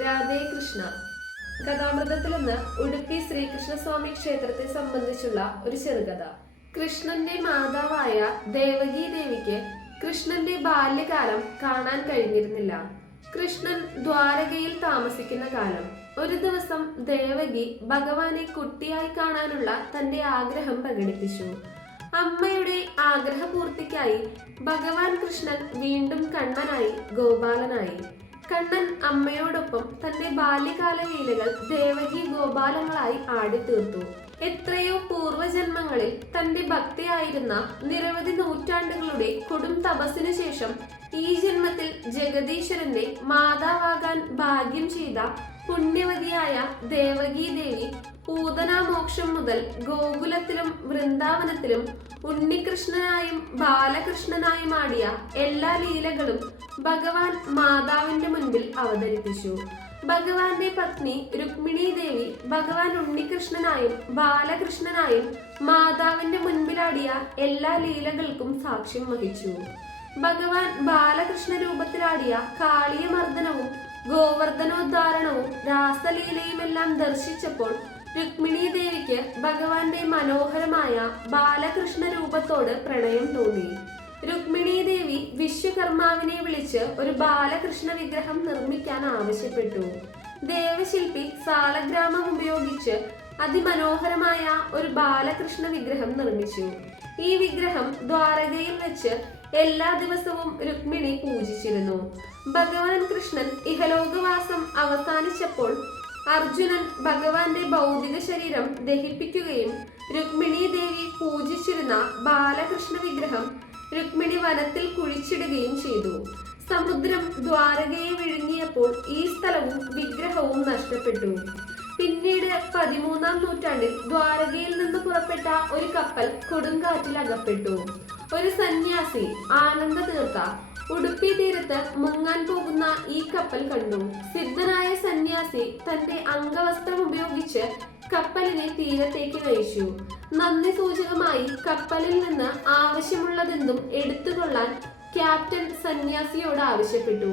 രാധേ കൃഷ്ണ. കഥാമൃതത്തിൽ നിന്ന് ഉടുപ്പി ശ്രീകൃഷ്ണസ്വാമി ക്ഷേത്രത്തെ സംബന്ധിച്ചുള്ള ഒരു ചെറുകഥ. കൃഷ്ണന്റെ മാതാവായ ദേവകി ദേവിക്ക് കൃഷ്ണന്റെ ബാല്യകാലം കാണാൻ കഴിഞ്ഞിരുന്നില്ല. കൃഷ്ണൻ ദ്വാരകയിൽ താമസിക്കുന്ന കാലം. ഒരു ദിവസം ദേവകി ഭഗവാനെ കുട്ടിയായി കാണാനുള്ള തന്റെ ആഗ്രഹം പ്രകടിപ്പിച്ചു. അമ്മയുടെ ആഗ്രഹപൂർത്തിക്കായി ഭഗവാൻ കൃഷ്ണൻ വീണ്ടും കണ്ണനായി ഗോപാലനായി. കണ്ണൻ അമ്മയോടൊപ്പം തന്റെ ബാല്യകാല ലീലകൾ ദേവകി ഗോപാലങ്ങളായി ആടിത്തീർത്തു. എത്രയോ പൂർവജന്മങ്ങളിൽ തന്റെ ഭക്തിയായിരുന്ന നിരവധി നൂറ്റാണ്ടുകളുടെ കൊടും തപസ്സിനു ശേഷം ഈ ജന്മത്തിൽ ജഗദീശ്വരന്റെ മാതാവാകാൻ ഭാഗ്യം ചെയ്ത പുണ്യവതിയായ ദേവകി ദേവി പൂതനാമോക്ഷം മുതൽ ഗോകുലത്തിലും വൃന്ദാവനത്തിലും ഉണ്ണികൃഷ്ണനായും ബാലകൃഷ്ണനായും ആടിയ എല്ലാ ലീലകളും ഭഗവാൻ മാതാവിന്റെ മുൻപിൽ അവതരിപ്പിച്ചു. ഭഗവാന്റെ പത്നി രുക്മിണി ദേവി ഭഗവാൻ ഉണ്ണികൃഷ്ണനായും ബാലകൃഷ്ണനായും മാതാവിന്റെ മുൻപിലാടിയ എല്ലാ ലീലകൾക്കും സാക്ഷ്യം വഹിച്ചു. ഭഗവാൻ ബാലകൃഷ്ണ രൂപത്തിലാടിയ കാളിയമർദ്ദനവും ഗോവർദ്ധനോദ്ധാരണവും രാസലീലയുമെല്ലാം ദർശിച്ചപ്പോൾ രുക്മിണി ദേവിക്ക് ഭഗവാന്റെ മനോഹരമായ ബാലകൃഷ്ണ രൂപത്തോട് പ്രണയം തോന്നി. രുക്മിണി ദേവി വിശ്വകർമാവിനെ വിളിച്ച് ഒരു ബാലകൃഷ്ണ വിഗ്രഹം നിർമ്മിക്കാൻ ആവശ്യപ്പെട്ടു. ദേവശില്പി സാലഗ്രാമം ഉപയോഗിച്ച് അതിമനോഹരമായ ഒരു ബാലകൃഷ്ണ വിഗ്രഹം നിർമ്മിച്ചു. ഈ വിഗ്രഹം ദ്വാരകയിൽ വെച്ച് എല്ലാ ദിവസവും രുക്മിണി പൂജിച്ചിരുന്നു. ഭഗവാൻ കൃഷ്ണൻ ഇഹലോകവാസം അവസാനിച്ചപ്പോൾ അർജുനൻ ഭഗവാന്റെ ഭൗതിക ശരീരം ദഹിപ്പിക്കുകയും രുക്മിണി ദേവി പൂജിച്ചിരുന്ന ബാലകൃഷ്ണ വിഗ്രഹം രുക്മിണി വനത്തിൽ കുഴിച്ചിടുകയും ചെയ്തു. സമുദ്രം ദ്വാരകയെ വിഴുങ്ങിയപ്പോൾ ഈ സ്ഥലവും വിഗ്രഹവും നഷ്ടപ്പെട്ടു. പിന്നീട് 13-ാം നൂറ്റാണ്ടിൽ ദ്വാരകയിൽ നിന്ന് പുറപ്പെട്ട ഒരു കപ്പൽ കൊടുങ്കാറ്റിൽ അകപ്പെട്ടു. ഒരു സന്യാസി ആനന്ദ തീർത്ഥ ഉടുപ്പി തീരത്ത് മുങ്ങാൻ പോകുന്ന ഈ കപ്പൽ കണ്ടു. സിദ്ധനായ സന്യാസി തന്റെ അംഗവസ്ത്രം ഉപയോഗിച്ച് കപ്പലിനെ തീരത്തേക്ക് നയിച്ചു. നന്ദി സൂചകമായി കപ്പലിൽ നിന്ന് ആവശ്യമുള്ളതെന്തും എടുത്തുകൊള്ളാൻ ക്യാപ്റ്റൻ സന്യാസിയോട് ആവശ്യപ്പെട്ടു.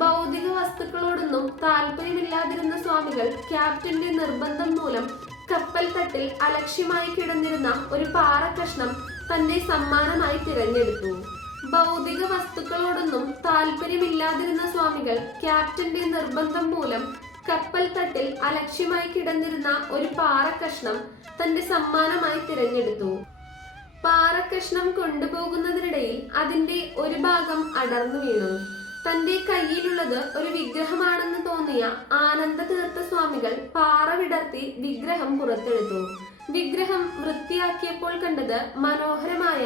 ഭൗതിക വസ്തുക്കളോടൊന്നും താല്പര്യമില്ലാതിരുന്ന സ്വാമികൾ ക്യാപ്റ്റന്റെ നിർബന്ധം മൂലം കപ്പൽ തട്ടിൽ അലക്ഷ്യമായി കിടന്നിരുന്ന ഒരു പാറക്കഷ്ണം തന്റെ സമ്മാനമായി തിരഞ്ഞെടുത്തു. ഭൗതിക വസ്തുക്കളോടൊന്നും താല്പര്യമില്ലാതിരുന്ന സ്വാമികൾ ക്യാപ്റ്റന്റെ നിർബന്ധം മൂലം കപ്പൽ തട്ടിൽ അലക്ഷ്യമായി കിടന്നിരുന്ന ഒരു പാറക്കഷ്ണം തന്റെ സമ്മാനമായി തിരഞ്ഞെടുത്തു. പാറക്കഷ്ണം കൊണ്ടുപോകുന്നതിനിടയിൽ അതിന്റെ ഒരു ഭാഗം അടർന്നു വീണു. തന്റെ കയ്യിലുള്ളത് ഒരു വിഗ്രഹമാണെന്ന് തോന്നിയ ആനന്ദ തീർത്ഥ സ്വാമികൾ പാറ വിടർത്തി വിഗ്രഹം പുറത്തെടുത്തു. വിഗ്രഹം വൃത്തിയാക്കിയപ്പോൾ കണ്ടത് മനോഹരമായ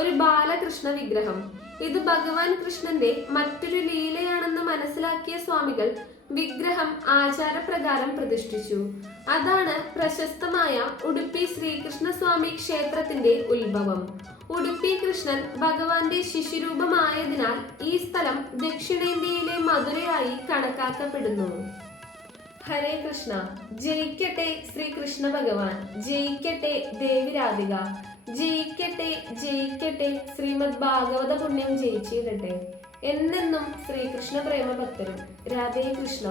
ഒരു ബാലകൃഷ്ണ വിഗ്രഹം. ഇത് ഭഗവാൻ കൃഷ്ണന്റെ മറ്റൊരു ലീലയാണെന്ന് മനസ്സിലാക്കിയ സ്വാമികൾ വിഗ്രഹം ആചാരപ്രകാരം പ്രതിഷ്ഠിച്ചു. അതാണ് പ്രശസ്തമായ ഉടുപ്പി ശ്രീകൃഷ്ണസ്വാമി ക്ഷേത്രത്തിന്റെ ഉത്ഭവം. ഉടുപ്പി കൃഷ്ണൻ ഭഗവാന്റെ ശിശുരൂപമായതിനാൽ ഈ സ്ഥലം ദക്ഷിണേന്ത്യയിലെ മധുരയായി കണക്കാക്കപ്പെടുന്നു. ഹരേ കൃഷ്ണ. ജയിക്കട്ടെ ശ്രീകൃഷ്ണ ഭഗവാൻ, ജയിക്കട്ടെ ദേവി രാധിക, ജയിക്കട്ടെ ജയിക്കട്ടെ ശ്രീമദ് ഭാഗവത പുണ്യം ജയിച്ചിടട്ടെ. എന്നെന്നും ശ്രീകൃഷ്ണ പ്രേമ ഭക്തരും. രാധേ കൃഷ്ണ.